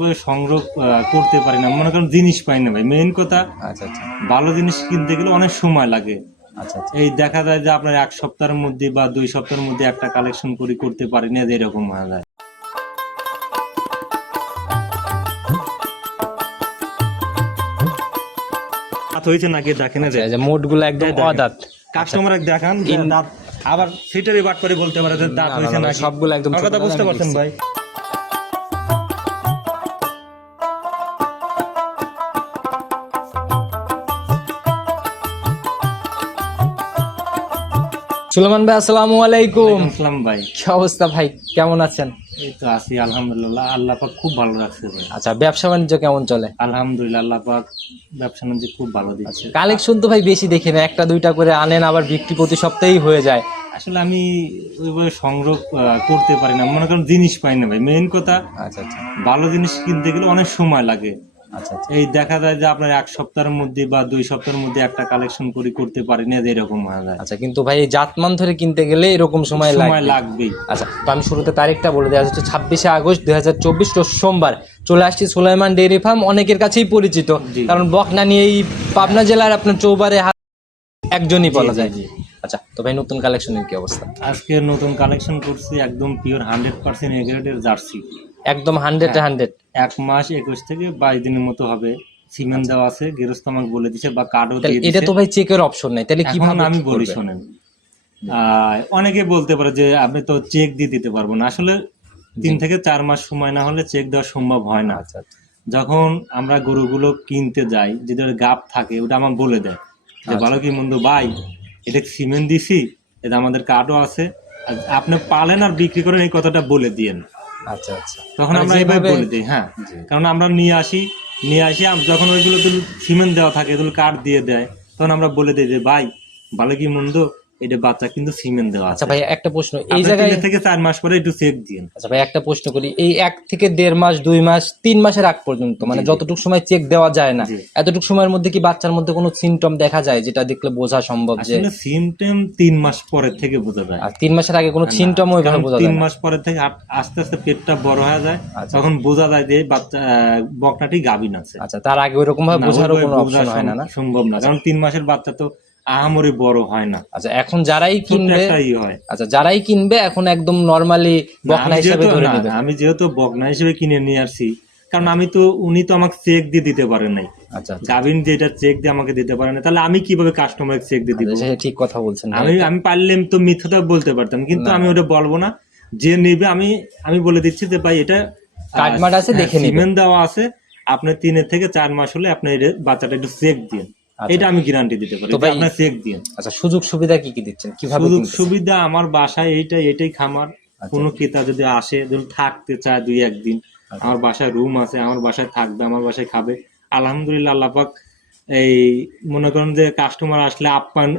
ওইভাবে সংগ্রহ করতে পারি না। মনে করেন জিনিস পাই না ভাই। মেইন কথা আচ্ছা আচ্ছা। ভালো জিনিস কিনতে গেলে অনেক সময় লাগে। আচ্ছা আচ্ছা। এই দেখা যায় যে আপনার এক সপ্তাহের মধ্যে বা দুই সপ্তাহের মধ্যে একটা কালেকশন করি করতে পারি না এরকম হয়ে যায়। হয়েছে নাকি? দেখেন আচ্ছা যে মোটগুলো একদম। অদাঁত। কাস্টমার দেখান দাঁত আবার সিটারি বাট করে বলতে পারে দাঁত হয়েছে না, নাকি? সবগুলো একদম কথা বুঝতে পারছেন ভাই। সুলেমান ভাই আসসালামু আলাইকুম। আসসালাম ভাই। কি অবস্থা ভাই? কেমন আছেন? এই তো আছি আলহামদুলিল্লাহ। আল্লাহ পাক খুব ভালো রাখছে ভাই। আচ্ছা ব্যবসা বাণিজ্য কেমন চলে? আলহামদুলিল্লাহ আল্লাহ পাক ব্যবসা বাণিজ্য খুব ভালো দিচ্ছে। কালেকশন তো ভাই বেশি দেখি না একটা দুইটা করে আনেন আবার বিক্রি প্রতি সপ্তাহেই হয়ে যায়। আসলে আমি ওইভাবে সংগ্রহ করতে পারি না। মনে করেন জিনিস পাই না ভাই। মেইন কথা আচ্ছা আচ্ছা। ভালো জিনিস কিনতে গেলে অনেক সময় লাগে। আচ্ছা আচ্ছা এই দেখা যায় যে আপনার এক সপ্তাহের মধ্যে বা দুই সপ্তাহের মধ্যে একটা কালেকশন করি করতে পারি না যে এরকম হয়ে যায়। আচ্ছা কিন্তু ভাই জাতমান ধরে কিনতে গেলে এরকম সময় সময় লাগে লাগবেই। আচ্ছা তো আমি শুরুতে তারিখটা বলে দেওয়া হচ্ছে ছাব্বিশে আগস্ট দুই হাজার চব্বিশ সোমবার। চলে আসছি সুলাইমান ডেয়ারি ফার্ম অনেকের কাছেই পরিচিত। কারণ বকনা নিয়ে এই পাবনা জেলার আপনার চৌবারে একজনই বলা যায়। আচ্ছা তো ভাই নতুন কালেকশনের কি অবস্থা? আজকে নতুন কালেকশন করছি একদম পিওর হান্ড্রেড পার্সেন্ট এগ্রেডের জার্সি একদম হান্ড্রেড হ্যাঁ। হান্ড্রেড এক মাস একুশ থেকে বাইশ দিনের মতো হবে। সিমেন্ট দেওয়া আছে গৃহস্থ আমাকে বলে দিছে বা কার্ডও দিয়ে এটা তো ভাই চেকের অপশন নাই তাহলে কীভাবে আমি বলি? শোনেন অনেকে বলতে পারে যে আপনি তো চেক দিয়ে দিতে পারব না। আসলে তিন থেকে চার মাস সময় না হলে চেক দেওয়া সম্ভব হয় না। আচ্ছা আচ্ছা। যখন আমরা গরুগুলো কিনতে যাই যেটার গাপ থাকে ওটা আমার বলে দেয়। যে আচ্ছা। ভালো কি মন্দ? ভাই এটা সিমেন্ট দিছি? এটা আমাদের কার্ডও আছে। আপনি পালেন আর বিক্রি করেন এই কথাটা বলে দিয়েন। আচ্ছা আচ্ছা। তখন আমরা এইভাবে বলে দিই হ্যাঁ। কারণ আমরা নিয়ে আসি নিয়ে আসি যখন ওইগুলো সিমেন্ট দেওয়া থাকে এগুলো কাঠ দিয়ে দেয় তখন আমরা বলে দিই যে ভাই ভালো কি মন্দ? এটা বাচ্চা কিন্তু সিমেন্ট দেওয়া আচ্ছা ভাই একটা প্রশ্ন। এই জায়গায় থেকে চার মাস পরে একটু চেক দিন আচ্ছা ভাই একটা প্রশ্ন করি। এই এক থেকে দেড় মাস দুই মাস তিন মাসের আগ পর্যন্ত মানে। যতটুকু সময় চেক দেওয়া যায় না এতটুকু সময়ের মধ্যে কি বাচ্চার মধ্যে কোনো সিমটম দেখা যায় যেটা দেখলে বোঝা সম্ভব যে সিমটেম তিন মাস পরের থেকে বোঝা যায়। আর তিন মাসের আগে কোনো সিমটম ওইভাবে বোঝা তিন যায় না। মাস পরে থেকে আস্তে আস্তে পেটটা বড় হয়ে যায় আচ্ছা। তখন বোঝা যায় যে বাচ্চা আহ, বকনাটি গাভিন আছে। আচ্ছা তার আগে ওইরকম ভাবে বোঝারও কোনো অপশন হয় না না? সম্ভব না কারণ তিন মাসের বাচ্চা তো আহামরি বড় হয় না। আচ্ছা এখন যারাই কিনবে হয়। আচ্ছা যারাই কিনবে এখন একদম নর্মালি বকনা আমি হিসেবে ধরে নেবে। আমি যেহেতু বকনা হিসেবে কিনে নিয়ে আসছি কারণ আমি তো উনি তো আমাকে চেক দিয়ে দিতে পারেন নাই। আচ্ছা আচ্ছা। গাভিন যেটা চেক দিয়ে আমাকে দিতে পারে না তাহলে আমি কীভাবে কাস্টমার চেক দিয়ে দিব? আচ্ছা, ঠিক কথা বলছেন আমি আমি পারলেম তো মিথ্যাটা বলতে পারতাম কিন্তু আমি ওটা বলব না। যে নেবে আমি আমি বলে দিচ্ছি যে ভাই এটা কাটমাট আছে, দেখে নিবে। সিমেন্ট দেওয়া আছে আপনার তিনের থেকে চার মাস হলে আপনি এটা বাচ্চাটা একটু চেক দিন। এটা আমি গ্যারান্টি দিতে পারি আপনার চেক দিন আচ্ছা সুযোগ সুবিধা কি কি দিচ্ছেন? কীভাবে সুযোগ সুবিধা আমার বাসায় এইটা এটাই খামার। আচ্ছা। কোনো ক্রেতা যদি আসে যদি থাকতে চায় দুই একদিন আমার বাসায় রুম আছে আমার বাসায় থাকবে আমার বাসায় খাবে। আলহামদুলিল্লাহ আল্লাহ পাক এই মনে করেন যে কাস্টমার আসলে আপ্যায়ন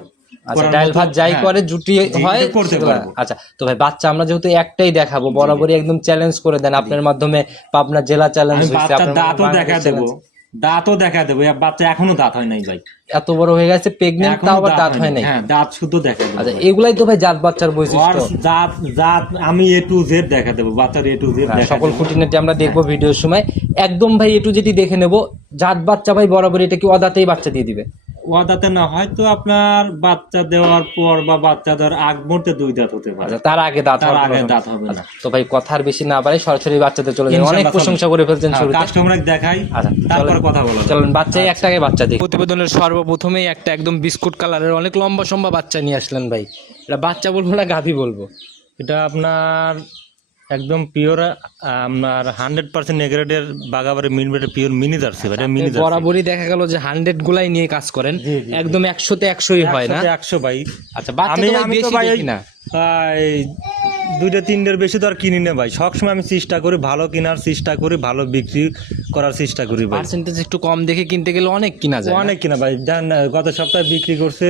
আচ্ছা ডাল ভাত যাই হ্যাঁ, করে জুটি হয় করতে পারব। আচ্ছা তো ভাই বাচ্চা আমরা যেহেতু একটাই দেখাবো বরাবরই একদম চ্যালেঞ্জ করে দেন আপনার মাধ্যমে পাবনা জেলা চ্যালেঞ্জ হয়েছে আপনার দাঁতও দেখা দেবো। দাঁতও দেখা দেবো। বাচ্চা এখনও দাঁত হয় নাই ভাই। এত বড় হয়ে গেছে প্রেগনেন্ট তাও আবার দাঁত হয় নাই। হ্যাঁ দাঁত শুদ্ধ দেখা দেবো আচ্ছা এগুলাই তো ভাই জাত বাচ্চার বৈশিষ্ট্য। জাত জাত আমি এ টু জেড দেখা দেবো বাচ্চার এ টু জেড হ্যাঁ, দেখা সকল। খুঁটিনাটি আমরা দেখব ভিডিওর সময়। একদম ভাই এ টু জেডই দেখে নেব। জাত বাচ্চা ভাই বরাবর এটা কি অদাতেই বাচ্চা দিয়ে দিবে। ওয়াদাতে না হয়তো আপনার বাচ্চা দেওয়ার পর বা বাচ্চা দেওয়ার আগ মুহূর্তে দুই দাঁত হতে পারে। আচ্ছা তার আগে দাঁত তার আগে দাঁত হবে না। আচ্ছা, তো ভাই কথার বেশি না পারে সরাসরি বাচ্চাদের চলে যাবে অনেক প্রশংসা করে ফেলছেন শুরুতে। কাস্টমার দেখাই আচ্ছা, তারপর কথা বলা। চলুন বাচ্চাই একটাকে বাচ্চা দেখি প্রতিবেদনের সর্বপ্রথমেই একটা একদম বিস্কুট কালারের অনেক লম্বা সম্বা বাচ্চা নিয়ে আসলেন ভাই। এটা বাচ্চা বলব না গাভী বলব। এটা আপনার একদম পিওর আপনার হান্ড্রেড পার্সেন্ট এগ্রেডের বাগাবাড়ি মিনবেটের পিওর মিনি জার্সি এটা মিনি বরাবরই দেখা গেল যে হান্ড্রেড গুলাই নিয়ে কাজ করেন। একদম একশোতে একশোই হয় না? একশো ভাই। আচ্ছা আমি আমি তো ভাই না। দুইটা তিনটের বেশি তো আর কিনি না ভাই। সবসময় আমি চেষ্টা করি ভালো কেনার চেষ্টা করি ভালো বিক্রি করার চেষ্টা করি ভাই। পার্সেন্টেজ একটু কম দেখে কিনতে গেলে অনেক কিনা যায় অনেক কিনা ভাই। গত সপ্তাহে বিক্রি করছে।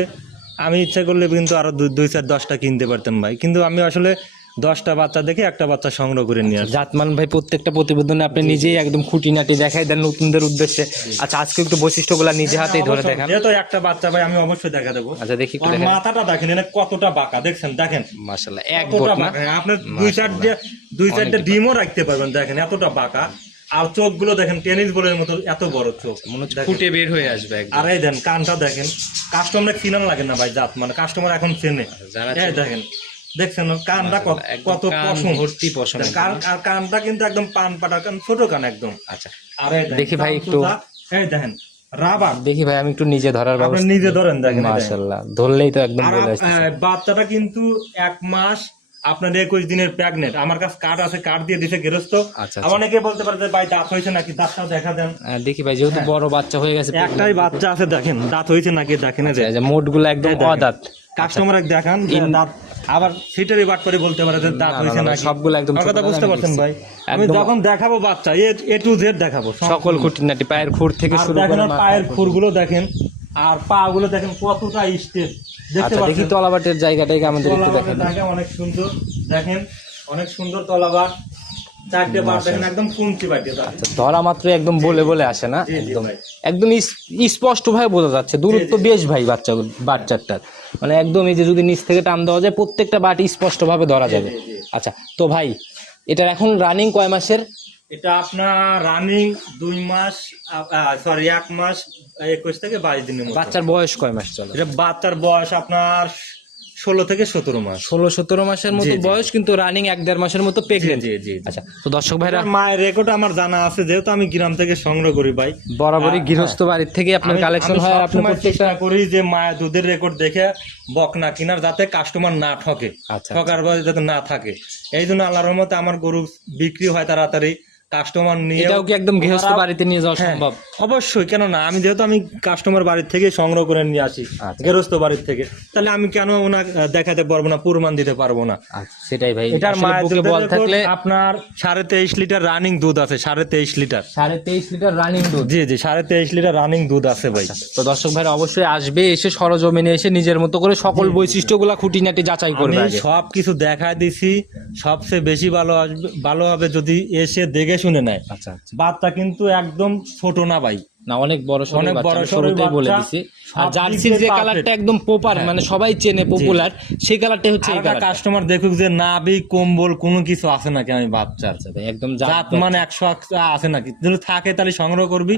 আমি ইচ্ছা করলে কিন্তু আরও দুই চার দশটা কিনতে পারতাম ভাই। কিন্তু আমি আসলে দশটা বাচ্চা দেখে একটা বাচ্চা সংগ্রহ করে নিয়ে আসি। জাতমান ভাই প্রত্যেকটা প্রতিবেদনে আপনি নিজেই একদম খুঁটিনাটি দেখাই দেন নতুনদের উদ্দেশ্যে। আচ্ছা আজকে একটু বৈশিষ্ট্যগুলো নিজে হাতেই ধরে দেখান। যেহেতু একটা বাচ্চা ভাই আমি অবশ্যই দেখা দেবো। আচ্ছা দেখি মাথাটা দেখেন এনে কতটা বাঁকা দেখছেন? দেখেন। মাশাআল্লাহ এক বোট না বাঁকা। আপনার দুই চারটে দুই চারটে ডিমও রাখতে পারবেন দেখেন এতটা বাঁকা। আর চোখগুলো দেখেন টেনিস বলের মতো এত বড় চোখ। মনে হচ্ছে ফুটে বের হয়ে আসবে একদম। আর এই দেন কানটা দেখেন। কাস্টমার চিনান লাগে না ভাই জাত মানে কাস্টমার এখন চেনে। এই দেখেন। দেখছেন কানটা কত- পশম ভর্তি পশম আর কানটা কিন্তু একদম পান পাটার কান ছোট কান একদম। আচ্ছা। আর দেখি ভাই একটু- এই দেখেন রাবার। দেখি ভাই আমি একটু নিজে ধরার ব্যবস্থা নিজে ধরেন দেখেন মাশাআল্লাহ ধরলেই তো একদম বলে বাচ্চাটা কিন্তু এক মাস আপনার একুশ দিনের প্রেগনেন্ট আমার কাছে কার্ড আছে কার্ড দিয়ে দিছে গেরস্ত আচ্ছা, অনেকে বলতে পারে যে ভাই দাঁত হয়েছে নাকি? দাঁতটাও দেখা দেন। দেখি ভাই যেহেতু বড় বাচ্চা হয়ে গেছে একটাই বাচ্চা আছে দেখেন। দাঁত হয়েছে নাকি দেখেন যে। মোটগুলো একদম। অদাঁত। কাস্টমার দেখান দাঁত আবার সিটারি বাট করে বলতে পারে যে দাঁত হয়েছে না, সবগুলো একদম কথা বুঝতে পারছেন ভাই? আমি যখন দেখাবো বাচ্চা এ টু জেড দেখাবো সকল খুঁটিনাটি পায়ের খুর থেকে শুরু করে পায়ের। খুরগুলো দেখেন আর পা গুলো দেখেন কতটা স্টেপ। দেখতে পাচ্ছেন দেখি তলাবাটের জায়গাটাকে আমাদের একটু দেখেন দেখেন অনেক সুন্দর। দেখেন অনেক সুন্দর তলাবাট। চারটে বার দেখেন একদম কুঞ্চি বাটিয়ে আচ্ছা, ধরা মাত্র একদম বলে বলে আসে না? একদম। ভাই। একদম স্পষ্ট ভাবে বোঝা যাচ্ছে দূরত্ব বেশ ভাই বাচ্চা বাচ্চাটার। মানে একদম এই যে যদি নিচ থেকে টান দেওয়া যায় প্রত্যেকটা বাটি স্পষ্ট ভাবে ধরা যাবে। আচ্ছা তো ভাই এটার এখন রানিং কয় মাসের? এটা আপনার রানিং দুই মাস সরি এক মাস একুশ থেকে বাইশ দিনের বাচ্চার বয়স কয় মাস চলে? এটা বাচ্চার বয়স আপনার ষোলো থেকে সতেরো মাস। ষোলো সতেরো মাসের মতো। বয়স কিন্তু রানিং এক দেড় মাসের মতো প্রেগনেন্ট জি জি জি। আচ্ছা তো দর্শক ভাইরা মায়ের রেকর্ড আমার জানা আছে যেহেতু আমি গ্রাম থেকে সংগ্রহ করি ভাই। বরাবরই হ্যাঁ, গৃহস্থ বাড়ির থেকে আপনার কালেকশন হয় আপনি প্রত্যেকটা চেষ্টা করি যে মায়ের দুধের রেকর্ড দেখে বক না কিনার যাতে কাস্টমার না ঠকে। আচ্ছা, ঠকার বয়স যাতে না থাকে। এই জন্য আল্লাহর রহমতে আমার গরু বিক্রি হয় তাড়াতাড়ি। কাস্টমার নিয়ে এটাও কি একদম গৃহস্থ বাড়িতে নিয়ে যাওয়া হ্যাঁ, সম্ভব? অবশ্যই কেন না আমি যেহেতু আমি কাস্টমার বাড়ির থেকে সংগ্রহ করে নিয়ে আসি আচ্ছা। গেরস্ত বাড়ির থেকে। তাহলে আমি কেন ওনা দেখাতে পারব না প্রমাণ দিতে পারব না? আচ্ছা সেটাই ভাই এটার মায়ের বল থাকলে আপনার সাড়ে তেইশ লিটার রানিং দুধ আছে সাড়ে তেইশ লিটার। সাড়ে তেইশ লিটার রানিং দুধ? জি জি সাড়ে তেইশ লিটার রানিং দুধ আছে ভাই। তো দর্শক ভাইরা অবশ্যই আসবে এসে সরজমিনে এসে নিজের মতো করে সকল বৈশিষ্ট্যগুলা খুঁটিনাটি যাচাই করবে সব কিছু দেখায় দিছি সবচেয়ে বেশি ভালো আসবে ভালো হবে যদি এসে দেখে শুনে নেয়। আচ্ছা আচ্ছা। বাচ্চা কিন্তু একদম ছোট না ভাই। না অনেক বড় অনেক বড় শুরুতেই বলে দিছি। আর জার্সির যে কালারটা একদম পোপার মানে সবাই চেনে পপুলার সেই কালারটাই হচ্ছে এই কালারটা কাস্টমার দেখুক যে নাভি কম্বল কোনো কিছু আছে নাকি আমি বাচ্চার আচ্ছা ভাই একদম জাত মানে একশো একশো আছে নাকি? যদি থাকে তাহলে সংগ্রহ করবি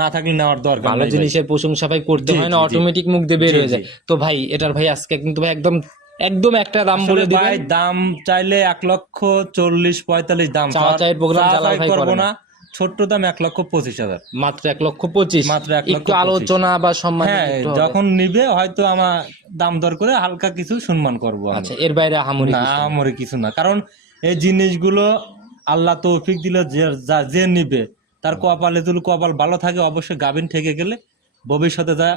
না থাকলে নেওয়ার দরকার ভালো জিনিসের প্রশংসা ভাই করতে হয় না। অটোমেটিক মুখ দিয়ে বের হয়ে যায়। তো ভাই এটার ভাই আজকে কিন্তু ভাই একদম একদম একটা দাম বলে ভাই দাম চাইলে এক লক্ষ চল্লিশ পঁয়তাল্লিশ দাম। চাইয়ের program চাওয়া জালাল ভাই করব না। ছোট্ট দাম এক লক্ষ পঁচিশ হাজার। মাত্র এক লক্ষ পঁচিশ। মাত্র এক লক্ষ একটু আলোচনা বা সম্মান হ্যাঁ যখন নিবে হয়তো আমার দাম দর করে হালকা কিছু সম্মান করব। আচ্ছা এর বাইরে আহামরি না কিছু না। আমারই কিছু না। কারণ এই জিনিসগুলো আল্লাহ তৌফিক দিলে যে যে নিবে তার কপালে যদি কপাল ভালো থাকে অবশ্যই গাভিন থেকে গেলে ভবিষ্যতে যা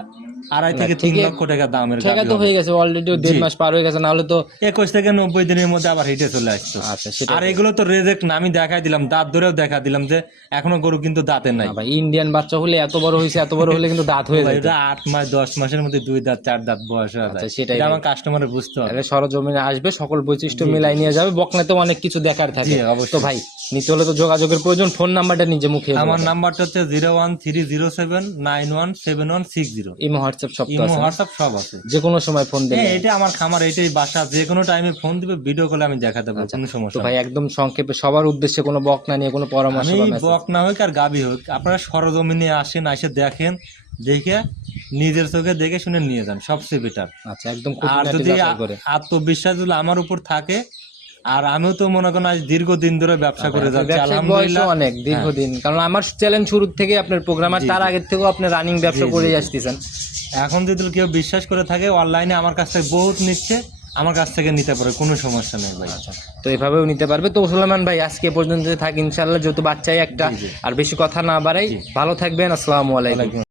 আড়াই থেকে তিন লক্ষ টাকা দামের গাভী তো হয়ে গেছে অলরেডি দেড় মাস পার হয়ে গেছে নাহলে তো একুশ থেকে নব্বই দিনের মধ্যে আবার হিটে চলে আসতো। আচ্ছা আর এগুলো তো রেজেক্ট আমি দেখাই দিলাম দাঁত ধরেও দেখা দিলাম যে এখনও গরু কিন্তু দাঁতে নাই। ভাই ইন্ডিয়ান বাচ্চা হলে এত বড় হয়েছে এত বড় হলে কিন্তু দাঁত হয়ে যায় এটা আট মাস দশ মাসের মধ্যে দুই দাঁত চার দাঁত বয়স হয়ে যায়। আচ্ছা, সেটাই আমার কাস্টমারের বুঝতে হবে। সরজমিনে আসবে সকল বৈশিষ্ট্য মিলাই নিয়ে যাবে বকনাতে অনেক কিছু দেখার থাকে। অবশ্যই। তো ভাই নিতে হলে তো যোগাযোগের প্রয়োজন। ফোন নাম্বারটা নিজে মুখে আমার নাম্বারটা হচ্ছে zero one three zero seven nine one seven one six zero. Imo WhatsApp সব ইমো হোয়াটসঅ্যাপ সব আছে। যে কোনো সময় ফোন দেবে হ্যাঁ এটা আমার খামার এটাই বাসা। যে কোনো টাইমে ফোন দিবে ভিডিও কলে আমি দেখাতে পারব কোনো তো সমস্যা ভাই একদম সংক্ষেপে সবার উদ্দেশ্যে কোনো বক না নিয়ে কোনো পরামর্শ আমি বক না হোক আর গাবি হোক আপনারা সরজমিনে আসেন এসে দেখেন দেখে নিজের চোখে দেখে শুনে নিয়ে যান সবচেয়ে বেটার আচ্ছা একদম আর যদি আত্মবিশ্বাস যদি আমার উপর থাকে আর আমিও তো মনে করেন আজ দীর্ঘদিন ধরে ব্যবসা করে যাচ্ছি আলহামদুলিল্লাহ। অনেক দীর্ঘদিন। কারণ আমার চ্যালেঞ্জ শুরুর থেকে আপনার প্রোগ্রাম আর তার আগের থেকেও আপনি রানিং ব্যবসা করেই আসতেছেন। এখন যদি কেউ বিশ্বাস করে থাকে অনলাইনে আমার কাছ থেকে বহুত নিচ্ছে আমার কাছ থেকে নিতে পারে কোনো সমস্যা নেই ভাই। তো এভাবেও নিতে পারবে। তো সুলেমান ভাই আজকে পর্যন্ত থাক ইনশাল্লাহ যত বাচ্চাই একটা। আর বেশি কথা না বাড়াই ভালো থাকবেন আসসালামু আলাইকুম।